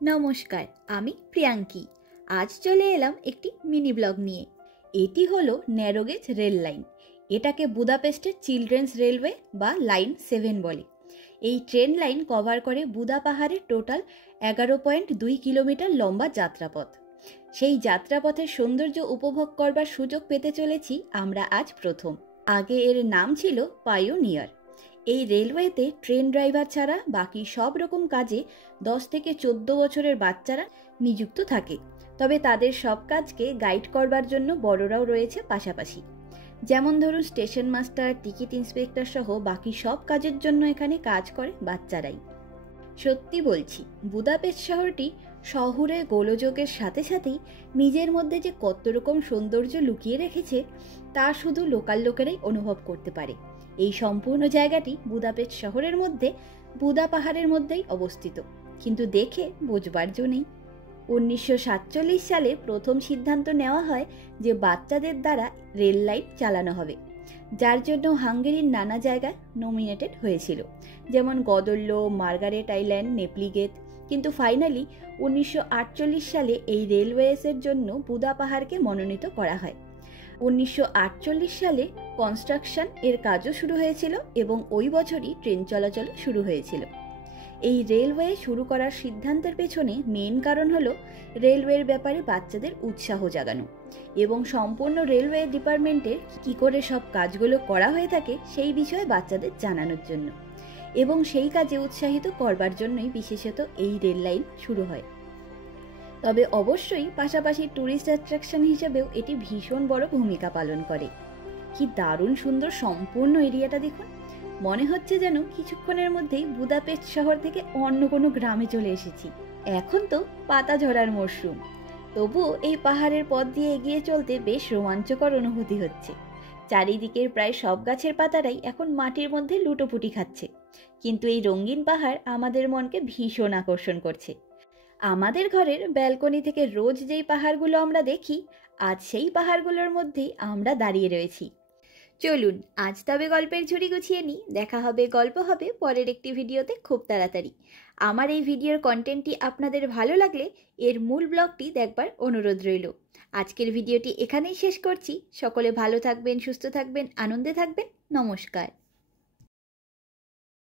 নমস্কার, আমি প্রিয়াঙ্কি। আজ চলে এলাম একটি মিনি ব্লগ নিয়ে। এটি হলো ন্যারোগেজ রেল লাইন। এটাকে বুদাপেস্টের চিলড্রেন্স রেলওয়ে বা লাইন 7 বলে। এই ট্রেন লাইন কভার করে বুদা পাহাড়ের টোটাল 11.2 কিলোমিটার লম্বা যাত্রাপথ। সেই যাত্রাপথের সৌন্দর্য উপভোগ করবার সুযোগ পেতে চলেছি আমরা আজ প্রথম। আগে এর নাম ছিল পায়োনিয়ার। এই রেলওয়েতে ট্রেন ড্রাইভার ছাড়া বাকি সব রকম কাজে 10 থেকে 14 বছরের বাচ্চারা নিযুক্ত থাকে। তবে তাদের সব কাজকে গাইড করবার জন্য বড়রাও রয়েছে পাশাপাশি। যেমন ধরুন স্টেশন মাস্টার, টিকিট ইন্সপেক্টর সহ বাকি সব কাজের জন্য এখানে কাজ করে বাচ্চারাই। সত্যি বলছি, বুদাপেস্ট শহরটি শহুরে গোলযোগের সাথে সাথেই নিজের মধ্যে যে কত রকম সৌন্দর্য লুকিয়ে রেখেছে তা শুধু লোকাল লোকেরাই অনুভব করতে পারে। এই সম্পূর্ণ জায়গাটি বুদাপেস্ট শহরের মধ্যে বুদা পাহাড়ের মধ্যেই অবস্থিত, কিন্তু দেখে বোঝবার জো নেই। 1947 সালে প্রথম সিদ্ধান্ত নেওয়া হয় যে বাচ্চাদের দ্বারা রেল লাইন চালানো হবে, যার জন্য হাঙ্গেরির নানা জায়গায় নমিনেটেড হয়েছিল, যেমন গদল্লো, মার্গারেট আইল্যান্ড, নেপ্লিগেত। কিন্তু ফাইনালি 1948 সালে এই রেলওয়েসের জন্য বুদা পাহাড়কে মনোনীত করা হয়। 1948 সালে কনস্ট্রাকশন এর কাজও শুরু হয়েছিল এবং ওই বছরই ট্রেন চলাচল শুরু হয়েছিল। এই রেলওয়ে শুরু করার সিদ্ধান্তের পেছনে মেন কারণ হলো রেলওয়ের ব্যাপারে বাচ্চাদের উৎসাহ জাগানো এবং সম্পূর্ণ রেলওয়ে ডিপার্টমেন্টের কী করে সব কাজগুলো করা হয়ে থাকে সেই বিষয়ে বাচ্চাদের জানানোর জন্য, এবং সেই কাজে উৎসাহিত করবার জন্যই বিশেষত এই রেল লাইন শুরু হয়। তবে অবশ্যই পাশাপাশি ট্যুরিস্ট অ্যাট্রাকশন হিসেবেও এটি ভীষণ বড় ভূমিকা পালন করে। কি দারুণ সুন্দর সম্পূর্ণ এরিয়াটা দেখুন! মনে হচ্ছে যেন কিছুক্ষণের মধ্যেই বুদাপেস্ট শহর থেকে অন্য কোনো গ্রামে চলে এসেছি। এখন তো পাতা ঝরার মরশুম, তবুও এই পাহাড়ের পথ দিয়ে এগিয়ে চলতে বেশ রোমাঞ্চকর অনুভূতি হচ্ছে। চারিদিকের প্রায় সব গাছের পাতারাই এখন মাটির মধ্যে লুটোপুটি খাচ্ছে, কিন্তু এই রঙিন পাহাড় আমাদের মনকে ভীষণ আকর্ষণ করছে। আমাদের ঘরের ব্যালকনি থেকে রোজ যেই পাহাড়গুলো আমরা দেখি, আজ সেই পাহাড়গুলোর মধ্যেই আমরা দাঁড়িয়ে রয়েছি। চলুন আজ তবে গল্পের ঝুড়ি গুছিয়ে নিই। দেখা হবে, গল্প হবে পরের একটি ভিডিওতে খুব তাড়াতাড়ি। আমার এই ভিডিওর কন্টেন্টটি আপনাদের ভালো লাগলে এর মূল ব্লগটি দেখবার অনুরোধ রইল। আজকের ভিডিওটি এখানেই শেষ করছি। সকলে ভালো থাকবেন, সুস্থ থাকবেন, আনন্দে থাকবেন। নমস্কার।